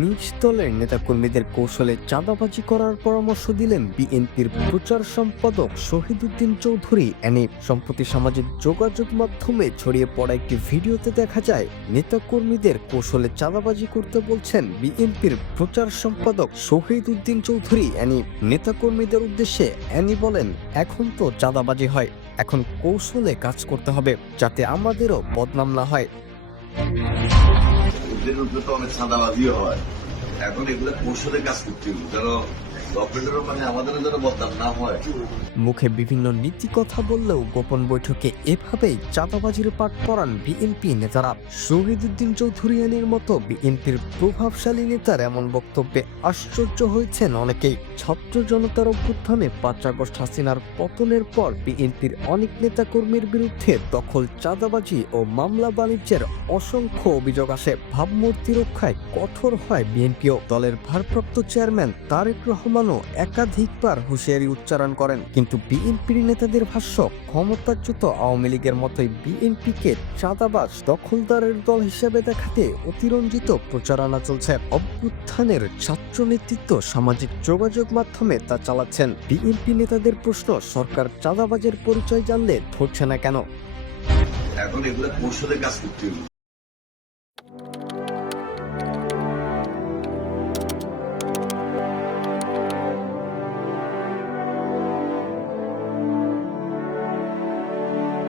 নিজ দলের নেতাকর্মীদের কৌশলে চাঁদাবাজি করার পরামর্শ দিলেন বিএনপির প্রচার সম্পাদক শহীদুদ্দিন চৌধুরী। এনে সম্প্রতি সামাজিক যোগাযোগ মাধ্যমে ছড়িয়ে পড়া একটি ভিডিওতে দেখা যায়, নেতাকর্মীদের কৌশলে চাঁদাবাজি করতে বলছেন বিএনপির প্রচার সম্পাদক শহীদ উদ্দিন চৌধুরী। অ্যানি নেতাকর্মীদের উদ্দেশ্যে অ্যানি বলেন, এখন তো চাঁদাবাজি হয়, এখন কৌশলে কাজ করতে হবে যাতে আমাদেরও বদনাম না হয়। ওদের উপরে তো অনেক সাদাবাজিও হয়। এখন এগুলো পরিষদের কাজ করতে হবে। যেন মুখে বিভিন্ন নীতি কথা বললেও গোপন বৈঠকে এভাবেই চাঁদাবাজির পাঠ পড়ান বিএনপি নেতারা। শহীদুদ্দিন চৌধুরিয়ানের মতো বিএনপির প্রভাবশালী নেতার এমন বক্তব্যে আশ্চর্য হয়েছেন অনেকেই। ছাত্র জনতার অভ্যুত্থানে পাঁচ আগস্ট হাসিনার পতনের পর বিএনপির অনেক নেতাকর্মীর বিরুদ্ধে দখল, চাঁদাবাজি ও মামলা বাণিজ্যের অসংখ্য অভিযোগ আসে। ভাবমূর্তি রক্ষায় কঠোর হয় বিএনপিও। দলের ভারপ্রাপ্ত চেয়ারম্যান তারেক রহমানও একাধিকবার হুঁশিয়ারি উচ্চারণ করেন। কিন্তু বিএনপির নেতাদের ভাষ্য, ক্ষমতাচ্যুত আওয়ামী লীগের মতোই বিএনপিকে চাঁদাবাজ দখলদারের দল হিসেবে দেখাতে অতিরঞ্জিত প্রচারণা চলছে। অভ্যুত্থানের ছাত্র নেতৃত্ব সামাজিক যোগাযোগ মাধ্যমে তা চালাচ্ছেন। বিএনপি নেতাদের প্রশ্ন, সরকার চাঁদাবাজের পরিচয় জানলে ধরছে না কেন? এখন এগুলো কৌশলে কাজ করতে হবে।